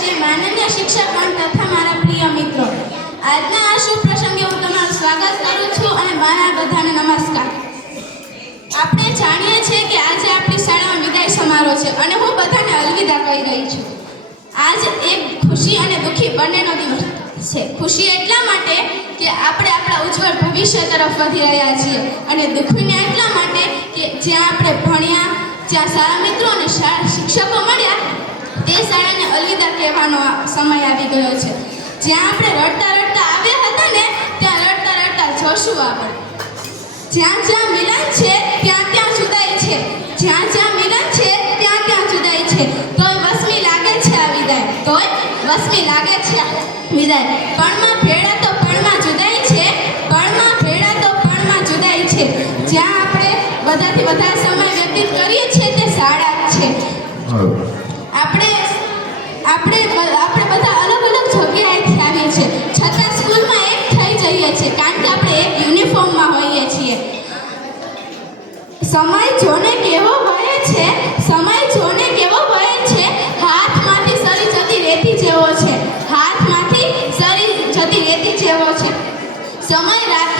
છીએ માનનીય શિક્ષકગણ તથા મારા પ્રિય મિત્રો. આજના આ શુભ પ્રસંગે હું તમારું સ્વાગત કરું છું અને મારા બધાને નમસ્કાર. આપણે જાણીએ છીએ કે આજે આપણી શાળામાં વિદાય સમારોહ છે અને હું બધાને અલવિદા કહી રહી છું. આજ એક ખુશી અને દુઃખી બંનેનો દિવસ છે. ખુશી એટલા માટે કે આપણે આપણા ઉજ્જવળ ભવિષ્ય તરફ વધી રહ્યા છીએ અને દુઃખીને એટલા માટે કે જ્યાં આપણે ભણ્યા, જ્યાં શાળા મિત્રો અને શાળા શિક્ષકો મળ્યા, તે શાળાને અલવિદા કહેવાનો સમય આવી ગયો છે. જ્યાં આપણે રડતા રડતા આવ્યા હતા ને, ત્યાં રડતા રડતા જોશું આપણે. જ્યાં જ્યાં મિલન છે, ત્યાં ત્યાં જુદાઈ છે. જ્યાં જ્યાં મિલન છે, ત્યાં ત્યાં જુદાઈ છે. તોય વસમી લાગે છે આ વિદાય. તોય વસમી લાગે છે વિદાય. પણમાં ભેળા તો પણમાં જુદાઈ છે, પણમાં ભેળા તો પણમાં જુદાઈ છે. જ્યાં આપણે બધાથી વધારે સમય વ્યતીત કરીએ છીએ તે શાળા છે. આપણે આપણે બધા અલગ અલગ જગ્યાએથી આવીએ છીએ. છતાં સ્કૂલમાં એક થઈ જઈએ છીએ, કારણ કે આપણે એક યુનિફોર્મમાં હોઈએ છીએ. સમય જોને કેવો વહે છે, સમય જોને કેવો વહે છે, હાથમાંથી સરી જતી રેતી જેવો છે, હાથમાંથી સરી જતી રેતી જેવો છે. સમય રાત